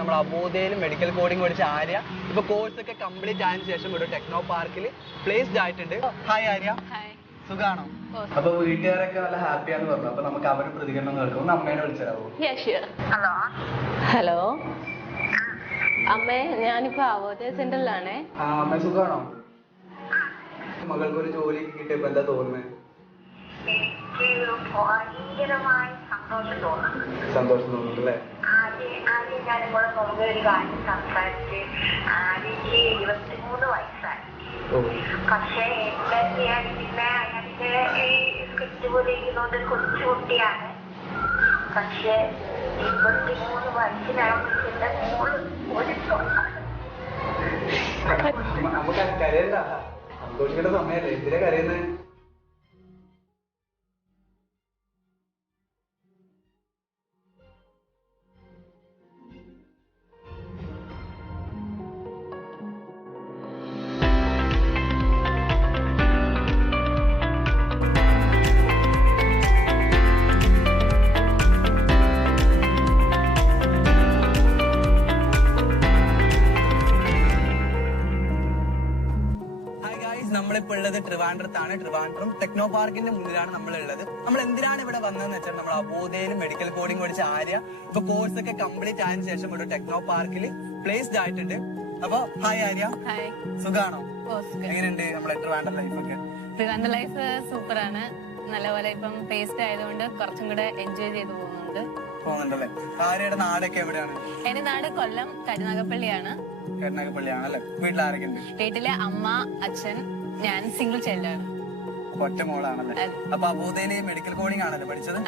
നമ്മൾ അബോധയിൽ medical coding പഠിച്ച ആര്യ ഇപ്പൊ കോഴ്സ് ഒക്കെ കംപ്ലീറ്റ് ആയതിനു ശേഷം ഒരു ടെക്നോ പാർക്കിൽ പ്ലേസ്ഡ് ആയിട്ടുണ്ട്. ഹായ് ആര്യ, സുഖാണോ? അപ്പൊ വീട്ടുകാരൊക്കെ നല്ല ഹാപ്പിയാന്ന് പറഞ്ഞു. അപ്പൊ നമുക്ക് അവരുടെ പ്രതികരണം കേൾക്കും. ഒന്ന് അമ്മേനെ വിളിച്ചതാവോ? ഹലോ അമ്മേ, ഞാനിപ്പോ അവോദയ സെന്ററിലാണേ. അമ്മ സുഖാണോ? മകൾക്ക് ഒരു ജോലി കിട്ടിയപ്പോ എന്താ തോന്നുന്നത്? സന്തോഷം തോന്നുന്നുണ്ട് അല്ലേ? ഞാനും കൂടെ മുമ്പ് ഒരു കാര്യം സംസാരിച്ച് ആദ്യക്ക് 23 വയസ്സായി. പക്ഷെ പിന്നെ അയാൾക്ക് ഈ സ്ക്രിപ്റ്റ് പോലെ ഇരിക്കുന്നോണ്ട് കൊച്ചുകുട്ടിയാണ്. പക്ഷെ 23 വയസ്സിലാവുമ്പോഴത്തെ മോള് ഒരു നമുക്ക് കരയണ്ട, സന്തോഷിക്കേണ്ട സമയല്ലേ, എന്തിനാ കരയുന്നത്? നമ്മളിപ്പോ ഉള്ളത് ട്രിവാൻഡ്രത്താണ്. ട്രിവാൻഡ്രം ടെക്നോ പാർക്കിന്റെ മുന്നിലാണ് നമ്മൾ ഉള്ളത്. നമ്മൾ എന്തിനാണ് ഇവിടെ വന്നതെന്ന് വെച്ചാൽ നമ്മൾ അബോധയിൽ മെഡിക്കൽ കോഡിംഗ് പഠിച്ച ആര്യ ഇപ്പൊ കോഴ്സ് ഒക്കെ കംപ്ലീറ്റ് ആയതിനു ശേഷം ഒരു ടെക്നോ പാർക്കിൽ പ്ലേസ്ഡ് ആയിട്ടുണ്ട്. അപ്പൊ ഹായ് ആര്യ, സുഖാണോ? എങ്ങനെയുണ്ട് നമ്മുടെ ട്രിവാൻഡ്രം ലൈഫ് ഒക്കെ? ട്രിവാൻഡ്രം ലൈഫ് സൂപ്പറാണ്. നല്ലപോലെ ഇപ്പം പേസ്റ്റ് ആയതുകൊണ്ട് കുറച്ചും കൂടെ എൻജോയ് ചെയ്ത് പോകുന്നുണ്ടല്ലേ? ആര്യയുടെ നാടൊക്കെ എവിടെയാണ്? എന്റെ നാട് കൊല്ലം കരുനാഗപ്പള്ളിയാണ്. കരുനാഗപ്പള്ളിയാണല്ലേ? വീട്ടിലാരൊക്കെ ഉണ്ട്? വീട്ടിലെ അമ്മ, അച്ഛൻ, ഞാൻ സിംഗിൾ ചൈൽഡാണ്. ഒറ്റ മോളാണല്ലേ? അപ്പൊ അബോധയില് മെഡിക്കൽ കോഡിംഗ് ആണല്ലോ പഠിച്ചത്?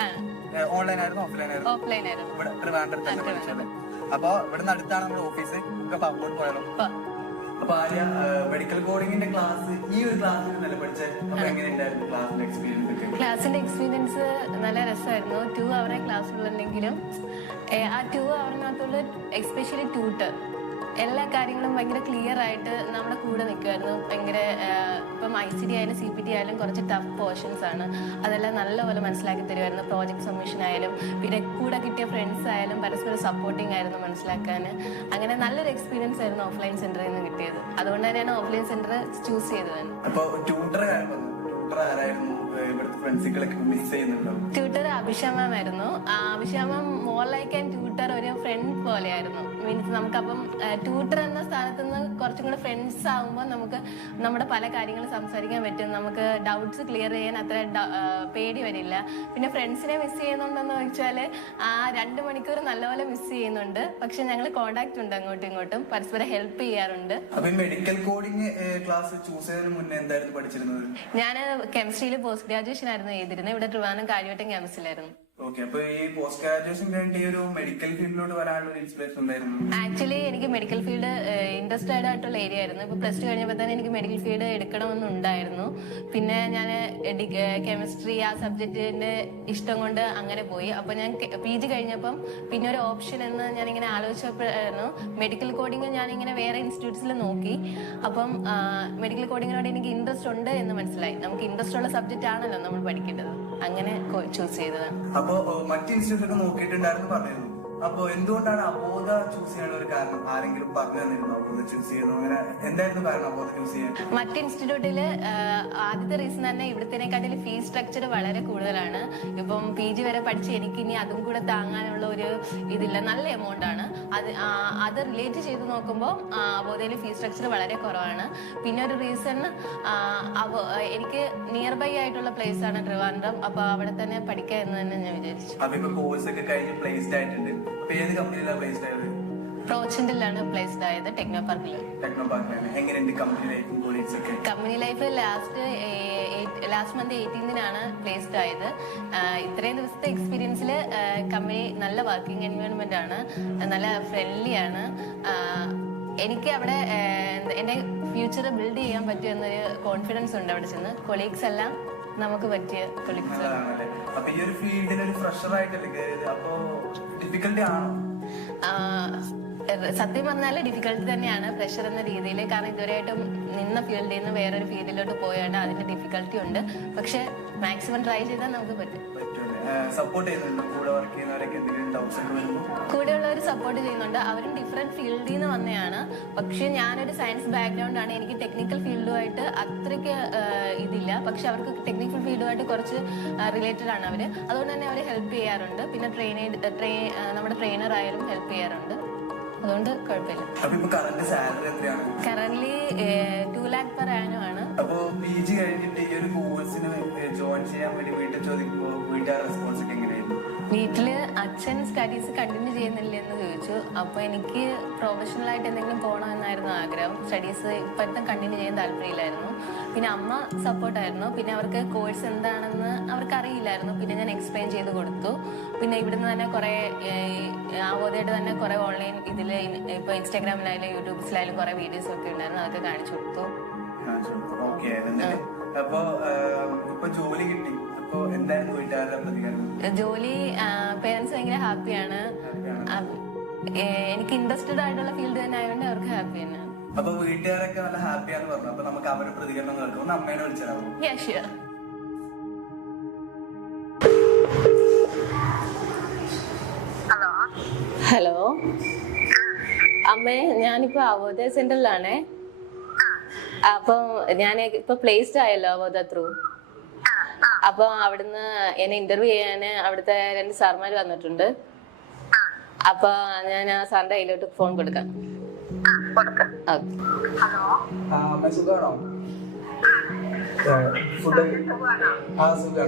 ഓൺലൈൻ ആയിരുന്നു ഓഫ്ലൈൻ ആയിരുന്നു? ഓഫ്ലൈൻ ആയിരുന്നു. ഇവിടെ ട്രിവാൻഡ്രത്താണ് പഠിച്ചത്. അപ്പൊ ഇവിടെ അടുത്താണ് നമ്മുടെ ഓഫീസ്. ഒക്കെ അങ്ങോട്ട് പോയാലോ? അപ്പൊ ആര്യ മെഡിക്കൽ കോഡിംഗിന്റെ ക്ലാസ് ഈ ഒരു ക്ലാസ്സിൽ നല്ല പഠിച്ചത്. അപ്പൊ എങ്ങനെയുണ്ടായിരുന്നു ക്ലാസിന്റെ എക്സ്പീരിയൻസ് ഒക്കെ? ക്ലാസിന്റെ എക്സ്പീരിയൻസ് നല്ല രസമായിരുന്നു. 2 അവറെ ക്ലാസ്സുകളുണ്ടെങ്കിലും ആ 2 അവറിനകത്തുള്ള എസ്പെഷ്യലി ട്യൂട്ടർ എല്ലാ കാര്യങ്ങളും ഭയങ്കര ക്ലിയർ ആയിട്ട് നമ്മുടെ കൂടെ നിൽക്കുമായിരുന്നു. ഭയങ്കര ഇപ്പം ICT ആയാലും CPT ആയാലും കുറച്ച് ടഫ് പോർഷൻസ് ആണ്. അതെല്ലാം നല്ലപോലെ മനസ്സിലാക്കി തരുമായിരുന്നു. പ്രോജക്ട് സബ്മിഷൻ ആയാലും പിന്നെ കൂടെ കിട്ടിയ ഫ്രണ്ട്സ് ആയാലും പരസ്പരം സപ്പോർട്ടിങ് ആയിരുന്നു മനസ്സിലാക്കാൻ. അങ്ങനെ നല്ലൊരു എക്സ്പീരിയൻസ് ആയിരുന്നു ഓഫ്ലൈൻ സെന്ററിൽ നിന്ന് കിട്ടിയത്. അതുകൊണ്ട് തന്നെയാണ് ഓഫ്ലൈൻ സെന്റർ ചൂസ് ചെയ്തത്. ട്യൂട്ടർ അഭിഷ മാം ആയിരുന്നു. അഭിഷ മാം മോർ ലൈക്ക് ആൻഡ് ട്യൂട്ടർ ഒരു ഫ്രണ്ട് പോലെയായിരുന്നു. മീൻസ് നമുക്കപ്പം ട്യൂട്ടർ എന്ന സ്ഥാനത്ത് നിന്ന് കുറച്ചും കൂടെ ഫ്രണ്ട്സ് ആകുമ്പോൾ നമുക്ക് നമ്മുടെ പല കാര്യങ്ങളും സംസാരിക്കാൻ പറ്റും. നമുക്ക് ഡൗട്ട്സ് ക്ലിയർ ചെയ്യാൻ അത്ര പേടി വരില്ല. പിന്നെ ഫ്രണ്ട്സിനെ മിസ് ചെയ്യുന്നുണ്ടെന്ന് വെച്ചാൽ ആ 2 മണിക്കൂർ നല്ലപോലെ മിസ് ചെയ്യുന്നുണ്ട്. പക്ഷെ ഞങ്ങൾ കോണ്ടാക്ട് ഉണ്ട്, അങ്ങോട്ടും ഇങ്ങോട്ടും പരസ്പരം ഹെൽപ്പ് ചെയ്യാറുണ്ട്. മെഡിക്കൽ കോഡിംഗ് ക്ലാസ് ചൂസ് ചെയ്തതിന് മുന്നേ എന്തായിരുന്നു പഠിച്ചിരുന്നത്? ഞാൻ കെമിസ്ട്രിയിൽ പോസ്റ്റ് ഗ്രാജുവേഷൻ ആയിരുന്നു ചെയ്തിരുന്നത്. ഇവിടെ ട്രിവാൻഡ്രം കാര്യവട്ടം ക്യാമ്പസിലായിരുന്നു. അപ്പൊ ഈ പോസ്റ്റ് ഗ്രാജുവേഷൻ കഴിഞ്ഞ ഒരു മെഡിക്കൽ ഫീൽഡിലോട്ട് വരാനുള്ള ഇൻസ്പിറേഷൻ ഉണ്ടായിരുന്നു? ആക്ച്വലി എനിക്ക് മെഡിക്കൽ ഫീൽഡ് ഇൻട്രസ്റ്റഡ് ആയിട്ടുള്ള ഏരിയ ആയിരുന്നു. ഇപ്പൊ +2 കഴിഞ്ഞപ്പോൾ തന്നെ എനിക്ക് മെഡിക്കൽ ഫീൽഡ് എടുക്കണമെന്നുണ്ടായിരുന്നു. പിന്നെ ഞാൻ കെമിസ്ട്രി ആ സബ്ജക്റ്റിന്റെ ഇഷ്ടം കൊണ്ട് അങ്ങനെ പോയി. അപ്പൊ ഞാൻ PG കഴിഞ്ഞപ്പം പിന്നെ ഒരു ഓപ്ഷൻ എന്ന് ഞാനിങ്ങനെ ആലോചിച്ചപ്പോഴായിരുന്നു മെഡിക്കൽ കോഡിംഗ്. ഞാനിങ്ങനെ വേറെ ഇൻസ്റ്റിറ്റ്യൂട്ട്സിൽ നോക്കി. അപ്പം മെഡിക്കൽ കോഡിങ്ങിനോട് എനിക്ക് ഇൻട്രസ്റ്റ് ഉണ്ട് എന്ന് മനസ്സിലായി. നമുക്ക് ഇൻട്രസ്റ്റ് ഉള്ള സബ്ജക്റ്റ് ആണല്ലോ നമ്മൾ പഠിക്കേണ്ടത്. അങ്ങനെ ചൂസ് ചെയ്തതാണ്. അപ്പോ മറ്റു ഇൻസ്റ്റിറ്റ്യൂട്ട് നോക്കിയിട്ടുണ്ടായിരുന്നു പറഞ്ഞിരുന്നു. അപ്പൊ എന്തുകൊണ്ടാണ് അബോധ ചൂസ് ചെയ്യാനുള്ള ഒരു കാരണം? ആരെങ്കിലും പറഞ്ഞു തന്നിരുന്നു അബോധ ചൂസ് ചെയ്യുന്നു? അങ്ങനെ എന്തായിരുന്നു കാരണം അബോധ ചൂസ് ചെയ്യാൻ? മറ്റ് ഇൻസ്റ്റിറ്റ്യൂട്ടില് ആദ്യത്തെ റീസൺ തന്നെ ഇവിടത്തേക്കാട്ടിൽ ഫീസ് സ്ട്രക്ചർ വളരെ കൂടുതലാണ്. ഇപ്പം PG വരെ പഠിച്ച് എനിക്ക് ഇനി അതും കൂടെ താങ്ങാനുള്ള ഒരു ഇതില്ല. നല്ല എമൗണ്ട് ആണ്. അത് റിലേറ്റ് ചെയ്ത് നോക്കുമ്പോൾ അബോധയിൽ ഫീസ് സ്ട്രക്ചർ വളരെ കുറവാണ്. പിന്നെ ഒരു റീസൺ എനിക്ക് നിയർ ബൈ ആയിട്ടുള്ള പ്ലേസ് ആണ് ട്രിവാൻഡ്രം. അപ്പൊ അവിടെ തന്നെ പഠിക്കാം എന്ന് തന്നെ ഞാൻ വിചാരിച്ചു. പ്രോച്ചന്റിലാണ് പ്ലേസ്ഡ് ആയത്. ടെക്നോ പാർക്കിൽ. കമ്പനി ലൈഫ് ലാസ്റ്റ് മന്ത് 18-നാണ് പ്ലേസ്ഡ് ആയത്. ഇത്രയും ദിവസത്തെ എക്സ്പീരിയൻസിൽ കമ്പനി നല്ല വർക്കിംഗ് എൻവയോൺമെന്റ് ആണ്, നല്ല ഫ്രണ്ട്ലി ആണ്. എനിക്ക് അവിടെ എന്റെ ഫ്യൂച്ചർ ബിൽഡ് ചെയ്യാൻ പറ്റുമെന്നൊരു കോൺഫിഡൻസ് ഉണ്ട്. അവിടെ ചെന്ന് കൊളീഗ്സ് എല്ലാം നമുക്ക് പറ്റിയ കൊളീഗ്സ്. സത്യം പറഞ്ഞാൽ ഡിഫിക്കൽട്ടി തന്നെയാണ് പ്രഷർ എന്ന രീതിയിൽ. കാരണം ഇതുവരെയായിട്ടും നിന്ന ഫീൽഡിൽ നിന്ന് വേറൊരു ഫീൽഡിലോട്ട് പോയാണ് അതിന്റെ ഡിഫിക്കൽട്ടി ഉണ്ട്. പക്ഷെ മാക്സിമം ട്രൈ ചെയ്താൽ നമുക്ക് പറ്റും. സപ്പോർട്ട് ചെയ്യുന്നുണ്ട് കൂടെ വർക്ക് ചെയ്യുന്നവരൊക്കെ എന്തെങ്കിലും ഡൗട്ട്സ് ഒക്കെ വരുമ്പോൾ? കൂടെയുള്ളവർ സപ്പോർട്ട് ചെയ്യുന്നുണ്ട്. അവരും ഡിഫറെന്റ് ഫീൽഡിൽ നിന്ന് വന്നതാണ്. പക്ഷെ ഞാനൊരു സയൻസ് ബാക്ക്ഗ്രൗണ്ട് ആണ്. എനിക്ക് ടെക്നിക്കൽ ഫീൽഡുമായിട്ട് അത്രയ്ക്ക് ഇതില്ല. പക്ഷെ അവർക്ക് ടെക്നിക്കൽ ഫീൽഡുമായിട്ട് കുറച്ച് റിലേറ്റഡ് ആണ് അവര്. അതുകൊണ്ട് തന്നെ അവർ ഹെൽപ്പ് ചെയ്യാറുണ്ട്. പിന്നെ നമ്മുടെ ട്രെയിനർ ആയാലും ഹെൽപ്പ് ചെയ്യാറുണ്ട്. അതുകൊണ്ട് കുഴപ്പമില്ല. കറന്റ്ലി 2 lakh per annum ആണ്. അപ്പോ PG കഴിഞ്ഞിട്ട് ഈ ഒരു കോഴ്സിന് ജോയിൻ ചെയ്യാൻ വേണ്ടി വീട്ടിൽ ചോദിക്കുമ്പോൾ വീട്ടുകാരുടെ റെസ്പോൺസ് ഒക്കെ എങ്ങനെയായിരുന്നു? വീട്ടില് അച്ഛൻ സ്റ്റഡീസ് കണ്ടിന്യൂ ചെയ്യുന്നില്ല എന്ന് ചോദിച്ചു. അപ്പൊ എനിക്ക് പ്രൊഫഷണൽ ആയിട്ട് എന്തെങ്കിലും പോകണമെന്നായിരുന്നു ആഗ്രഹം. സ്റ്റഡീസ് ഇപ്പോഴത്തെ കണ്ടിന്യൂ ചെയ്യാൻ താല്പര്യമില്ലായിരുന്നു. പിന്നെ അമ്മ സപ്പോർട്ടായിരുന്നു. പിന്നെ അവർക്ക് കോഴ്സ് എന്താണെന്ന് അവർക്ക് അറിയില്ലായിരുന്നു. പിന്നെ ഞാൻ എക്സ്പ്ലെയിൻ ചെയ്ത് കൊടുത്തു. പിന്നെ ഇവിടുന്ന് തന്നെ കുറെ അവോധയായിട്ട് തന്നെ കുറെ ഓൺലൈൻ ഇതിൽ ഇപ്പൊ ഇൻസ്റ്റാഗ്രാമിലായാലും യൂട്യൂബ്സിലായാലും കുറെ വീഡിയോസ് ഒക്കെ ഉണ്ടായിരുന്നു. അതൊക്കെ കാണിച്ചു കൊടുത്തു. അപ്പൊ ഇപ്പൊ ജോലി കിട്ടി. അപ്പൊ എന്തായിരുന്നു വീട്ടുകാരുടെ പ്രതികരണം? ജോലി പേരൻസ് ഭയങ്കര ഹാപ്പിയാണ്. എനിക്ക് ഇൻട്രസ്റ്റഡ് ആയിട്ടുള്ള ഫീൽഡ് തന്നെ ആയതുകൊണ്ട് അവർക്ക് ഹാപ്പി തന്നെ. അപ്പൊ വീട്ടുകാരൊക്കെ നല്ല ഹാപ്പിയാന്ന് പറഞ്ഞു. അപ്പൊ നമുക്ക് അവരുടെ പ്രതികരണം കേൾക്കും. അമ്മേനെ വിളിച്ചാലാവും. ഹലോ അമ്മേ, ഞാനിപ്പോ അവോധ സെന്ററിലാണേ. അപ്പം ഞാൻ ഇപ്പൊ പ്ലേസ്ഡ് ആയല്ലോ അവോധ ത്രൂ. അപ്പൊ അവിടുന്ന് എന്നെ ഇന്റർവ്യൂ ചെയ്യാന് അവിടുത്തെ 2 സാർമാര് വന്നിട്ടുണ്ട്. അപ്പൊ ഞാൻ ആ സാറിന്റെ കയ്യിലോട്ട് ഫോൺ കൊടുക്കാം. സുഖാണോ?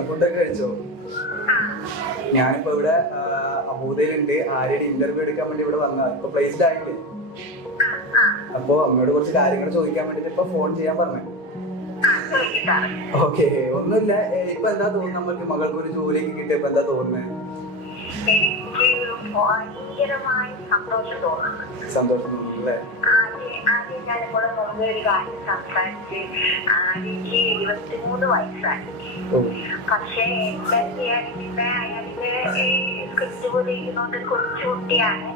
ഫുഡൊക്കെ കഴിച്ചോ? ഞാനിപ്പോ ഇവിടെ അബൂദയിലുണ്ട്. ആരുടെ ഇന്റർവ്യൂ എടുക്കാൻ വേണ്ടി ഇവിടെ വന്നതാണ്. ഇപ്പൊ പ്ലേസ്ഡ് ആയില്ലേ? അപ്പൊ അമ്മയോട് കുറച്ച് കാര്യങ്ങൾ ചോദിക്കാൻ വേണ്ടിട്ട് ഇപ്പൊ ഫോൺ ചെയ്യാൻ പറഞ്ഞു. ഓക്കെ, ഒന്നുമില്ല. ഇപ്പൊ എന്താ തോന്നുന്നത്? നമ്മൾക്ക് മകൾക്ക് ഒരു ജോലിയൊക്കെ കിട്ടിയപ്പോ എന്താ തോന്നുന്നത്? സന്തോഷം തോന്നുന്നു അല്ലേ? ഞാനിവിടെ മുമ്പ് ഒരു കാര്യം സംസാരിച്ച് എനിക്ക് 23 വയസ്സായി. പക്ഷെ എന്താ ചെയ്യാൻ പിന്നെ അയാൾക്ക് സ്ക്രിപ്റ്റ് പോലെ ഇരിക്കുന്നോണ്ട് കൊച്ചുകുട്ടിയാണ്.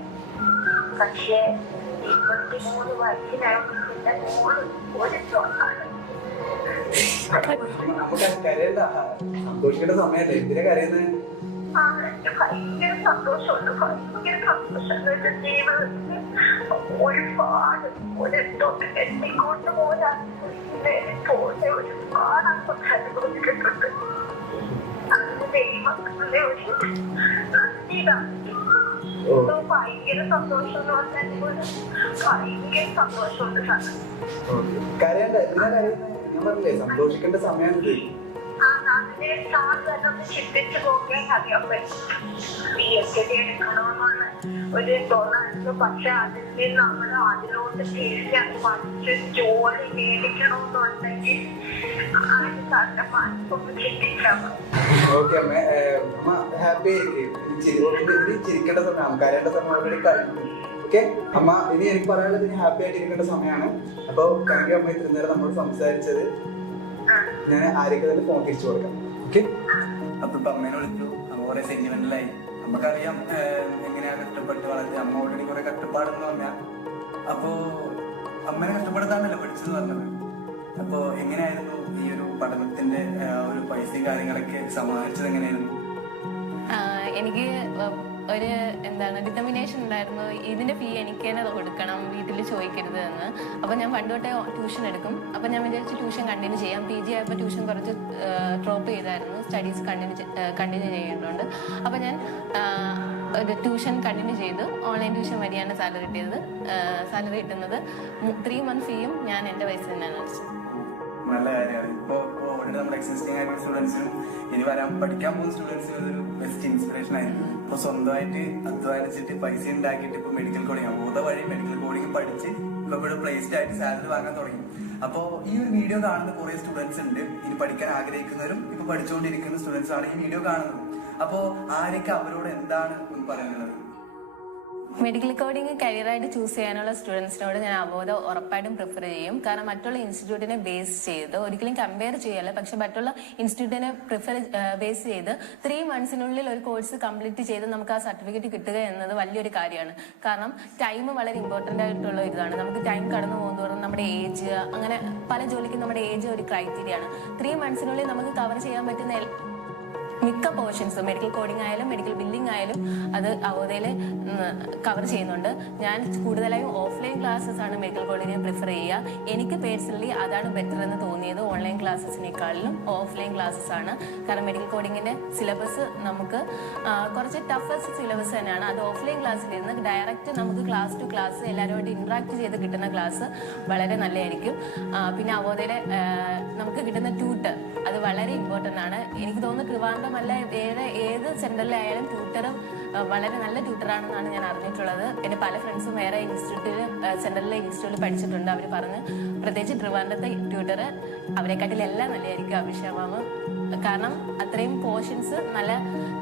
പക്ഷെ 23 വയസ്സിനായിട്ട് മോള് ഒരു തോന്നാണ്. നമുക്ക് കരയണ്ട, സന്തോഷിക്കേണ്ട സമയല്ലേ? എന്തിനാ കരയുന്നത്? ഭയങ്കര സന്തോഷമുണ്ട്. ഭയങ്കര സന്തോഷം. ജീവിതത്തിൽ ഒരുപാട് എത്തിക്കൊണ്ട് പോരാ പോലെ ഒരുപാട് അനുഭവിച്ചിട്ടുണ്ട്. അതിന് ദൈവത്തിന്റെ ഒരു ഭയങ്കര സന്തോഷം എന്ന് പറഞ്ഞാൽ ഭയങ്കര സന്തോഷമുണ്ട് സാർ. കരയണ്ട, എന്തിനാ കരയുന്നത്? ഞാൻ പറഞ്ഞില്ലേ സന്തോഷിക്കേണ്ട സമയമാണിത്. അതിനെ സാർ തന്നെ ഒന്ന് ചിന്തിച്ചു നോക്കിയാൽ അറിയാൻ പറ്റും. PhD എടുക്കണമെന്നുള്ള ഒരു തോന്നായിരുന്നു. പക്ഷെ അതിൽ നമ്മൾ അതിലോട്ട് തിരിച്ച് പഠിച്ച് ജോലി മേടിക്കണമെന്നുണ്ടെങ്കിൽ ആര് സാറിന്റെ മനസ്സൊന്ന് ചിന്തിച്ചാൽ മതി. ഓക്കെ അമ്മ, അമ്മ ഹാപ്പി ചിരിക്കേണ്ട സമയം, കരയേണ്ട സമയം ഓൾറെഡി കഴിഞ്ഞു. ഓക്കെ അമ്മ, ഇനി എനിക്ക് പറയാനുള്ളത് ഇനി ഹാപ്പി ആയിട്ട് ഇരിക്കേണ്ട സമയമാണ്. അപ്പൊ താങ്ക് യു അമ്മ, ഇത്രയും നേരം നമ്മൾ സംസാരിച്ചത്. ഞാൻ ആരെയൊക്കെ തന്നെ ഫോൺ തിരിച്ചു കൊടുക്കാം. ഓക്കെ, അപ്പൊ ഇപ്പൊ അമ്മേനെ വിളിച്ചു. അമ്മ കുറെ സെന്റിമെന്റലായി. നമുക്കറിയാം എങ്ങനെയാ കഷ്ടപ്പെട്ട് വളർത്തി. അമ്മ ഓൾറെഡി കുറെ കഷ്ടപ്പാടെന്ന് പറഞ്ഞാൽ, അപ്പോ അമ്മനെ കഷ്ടപ്പെടുത്താണല്ലോ പഠിച്ചെന്ന് പറഞ്ഞത്. അപ്പൊ എങ്ങനെയായിരുന്നു ഈ ഒരു പഠനത്തിന്റെ ഒരു പൈസയും കാര്യങ്ങളൊക്കെ സമാഹരിച്ചത് എങ്ങനെയായിരുന്നു? എനിക്ക് ഒരു ഡിറ്റർമിനേഷൻ ഉണ്ടായിരുന്നു. ഇതിന്റെ ഫീ എനിക്ക് തന്നെ കൊടുക്കണം, വീട്ടിൽ ചോദിക്കരുത് എന്ന്. അപ്പൊ ഞാൻ പണ്ട് തൊട്ടേ ട്യൂഷൻ എടുക്കും. അപ്പൊ ഞാൻ വിചാരിച്ചു ട്യൂഷൻ കണ്ടിന്യൂ ചെയ്യാം. PG ആയപ്പോൾ ട്യൂഷൻ കുറച്ച് ഡ്രോപ്പ് ചെയ്തായിരുന്നു. സ്റ്റഡീസ് കണ്ടിന്യൂ ചെയ്യുന്നുണ്ട്. അപ്പൊ ഞാൻ ഒരു ട്യൂഷൻ കണ്ടിന്യൂ ചെയ്തു. ഓൺലൈൻ ട്യൂഷൻ വഴിയാണ് സാലറി കിട്ടുന്നത്. 3 month ഫീയും ഞാൻ എന്റെ പൈസ തന്നെയാണ് അടച്ചത്. നല്ല കാര്യമാണ്. ഇപ്പൊ ഓൾറെഡി നമ്മുടെ എക്സിസ്റ്റിംഗ് ആയിട്ടുള്ള സ്റ്റുഡൻസിനും ഇനി പഠിക്കാൻ പോകുന്ന സ്റ്റുഡൻസിനും ഇതൊരു ബെസ്റ്റ് ഇൻസ്പിറേഷൻ ആയിരുന്നു. ഇപ്പൊ സ്വന്തമായിട്ട് അധ്വാനിച്ചിട്ട് പൈസ ഉണ്ടാക്കിയിട്ട് ഇപ്പൊ മെഡിക്കൽ കോഡിങ് അവോധ വഴി മെഡിക്കൽ കോഡിങ് പഠിച്ച് ഇപ്പൊ ഇവിടെ പ്ലേസ്ഡ് ആയിട്ട് സാലറി വാങ്ങാൻ തുടങ്ങി. അപ്പോ ഈ ഒരു വീഡിയോ കാണുന്ന കുറെ സ്റ്റുഡൻസ് ഉണ്ട്. ഇനി പഠിക്കാൻ ആഗ്രഹിക്കുന്നവരും ഇപ്പൊ പഠിച്ചുകൊണ്ടിരിക്കുന്ന സ്റ്റുഡൻസ് ആണ് ഈ വീഡിയോ കാണുന്നത്. അപ്പോ ആരൊക്കെ അവരോട് എന്താണ് പറയാനുള്ളത്? മെഡിക്കൽ കോഡിങ് കരിയറായിട്ട് ചൂസ് ചെയ്യാനുള്ള സ്റ്റുഡൻസിനോട് ഞാൻ അവോധ ഉറപ്പായിട്ടും പ്രിഫർ ചെയ്യും. കാരണം മറ്റുള്ള ഇൻസ്റ്റിറ്റ്യൂട്ടിനെ ബേസ് ചെയ്ത് ഒരിക്കലും കമ്പയർ ചെയ്യല്ല. പക്ഷെ മറ്റുള്ള ഇൻസ്റ്റിറ്റ്യൂട്ടിനെ ബേസ് ചെയ്ത് 3 monthsനുള്ളിൽ ഒരു കോഴ്സ് കംപ്ലീറ്റ് ചെയ്ത് നമുക്ക് ആ സർട്ടിഫിക്കറ്റ് കിട്ടുക എന്നത് വലിയൊരു കാര്യമാണ്. കാരണം ടൈം വളരെ ഇമ്പോർട്ടന്റ് ആയിട്ടുള്ള ഇതാണ്. നമുക്ക് ടൈം കടന്നു പോകുന്നതോറും നമ്മുടെ ഏജ്, അങ്ങനെ പല ജോലിക്കും നമ്മുടെ ഏജ് ഒരു ക്രൈറ്റീരിയ ആണ്. 3 monthsനുള്ളിൽ നമുക്ക് കവർ ചെയ്യാൻ പറ്റുന്ന മിക്ക പോർഷൻസും മെഡിക്കൽ കോഡിംഗ് ആയാലും മെഡിക്കൽ ബില്ലിംഗ് ആയാലും അത് അവോധയിൽ കവർ ചെയ്യുന്നുണ്ട്. ഞാൻ കൂടുതലായും ഓഫ്ലൈൻ ക്ലാസ്സസ് ആണ് മെഡിക്കൽ കോഡിങ്ങിനെ പ്രിഫർ ചെയ്യുക. എനിക്ക് പേഴ്സണലി അതാണ് ബെറ്റർ എന്ന് തോന്നിയത്. ഓൺലൈൻ ക്ലാസ്സസിനേക്കാളിലും ഓഫ്ലൈൻ ക്ലാസ്സസ് ആണ്. കാരണം മെഡിക്കൽ കോഡിങ്ങിന്റെ സിലബസ് നമുക്ക് കുറച്ച് ടഫസ്റ്റ് സിലബസ് തന്നെയാണ്. അത് ഓഫ്ലൈൻ ക്ലാസ്സിൽ ഇരുന്ന് ഡയറക്റ്റ് നമുക്ക് ക്ലാസ് ടു ക്ലാസ് എല്ലാവരുമായിട്ട് ഇന്ററാക്ട് ചെയ്ത് കിട്ടുന്ന ക്ലാസ് വളരെ നല്ലതായിരിക്കും. പിന്നെ അവോധയിലെ നമുക്ക് കിട്ടുന്ന ട്യൂട്ടർ അത് വളരെ ഇമ്പോർട്ടൻ്റ് ആണ്. എനിക്ക് തോന്നുന്നു ട്രിവാൻഡ്രം അല്ല വേറെ ഏത് സെന്ററിലായാലും ട്യൂട്ടർ വളരെ നല്ല ട്യൂട്ടറാണെന്നാണ് ഞാൻ അറിഞ്ഞിട്ടുള്ളത്. എൻ്റെ പല ഫ്രണ്ട്സും വേറെ സെന്ററിലെ ഇൻസ്റ്റിറ്റ്യൂട്ടിൽ പഠിച്ചിട്ടുണ്ട്. അവർ പറഞ്ഞ് പ്രത്യേകിച്ച് ട്രിവാൻഡ്രത്തെ ട്യൂട്ടർ അവരെക്കാട്ടിലെല്ലാം നല്ലതായിരിക്കും അഭിഷേക് മാമ. കാരണം അത്രയും പോർഷൻസ് നല്ല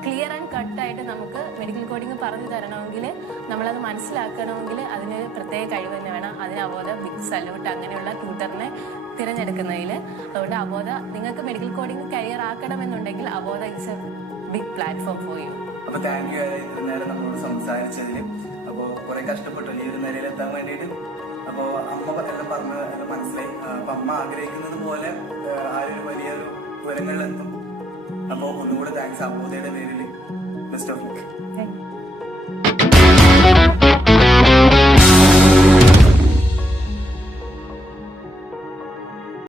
ക്ലിയർ ആൻഡ് കട്ടായിട്ട് നമുക്ക് മെഡിക്കൽ കോഡിങ് പറഞ്ഞു തരണമെങ്കിൽ, നമ്മളത് മനസ്സിലാക്കണമെങ്കിൽ അതിന് പ്രത്യേക കഴിവ് തന്നെ വേണം. അതിന് അവോധ ബിഗ് സല്യൂട്ട് അങ്ങനെയുള്ള ട്യൂട്ടറിനെ തിരഞ്ഞെടുക്കുന്നതിൽ. അതുകൊണ്ട് അവോധ നിങ്ങൾക്ക് മെഡിക്കൽ കോഡിങ് കരിയർ ആക്കണമെന്നുണ്ടെങ്കിൽ Avodha it's a big platform for you. അപ്പൊ താങ്ക് യു ഇത്ര നേരം നമ്മളോട് സംസാരിച്ചതിൽ. അപ്പോൾ കുറെ കഷ്ടപ്പെട്ടു ഈ ഒരു നിലയിൽ എത്താൻ വേണ്ടിയിട്ട്. അപ്പോൾ അമ്മ എല്ലാം പറഞ്ഞ് എല്ലാം മനസ്സിലായി. അപ്പൊ അമ്മ ആഗ്രഹിക്കുന്നത് പോലെ ആ ഒരു വലിയൊരു വിവരങ്ങളിലെത്തും. അപ്പോൾ ഒന്നുകൂടെ താങ്ക്സ് അവോധയുടെ പേരിൽ. Best of luck.